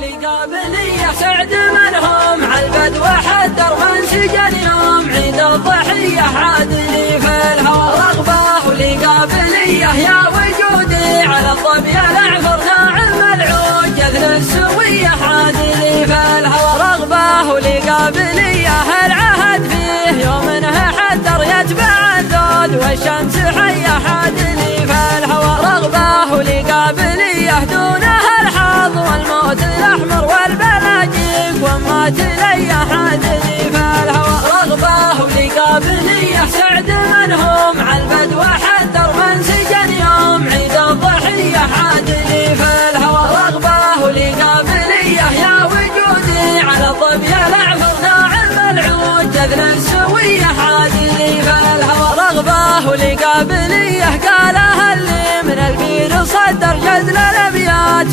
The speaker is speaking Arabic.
لقابلية سعد منهم عالبدو حدر من سجن يوم عيد الضحية عاد لي في الهوى رغبة ولقابلية يا وجودي على الظبي الأعفر ناعم العود جذل السوية عاد لي في الهوى رغبة ولقابلية العهد فيه يوم انه حدر يتبع الذود والشمس حية عاد لي في الهوى رغبة ولقابلية دونها الحظ والموت الأحمر والبلاجيق وما تلي عاد لي في الهوى رغبة ولقابلية سعد منهم عالبدو حذر من سجن يوم عيد الضحية عاد لي في الهوى رغبة ولقابلية يا وجودي على الظبي الأعفر ناعم العود جذل السوية عاد لي في الهوى رغبة ولقابلية قالها اللي من البير صدر جذل الأبيات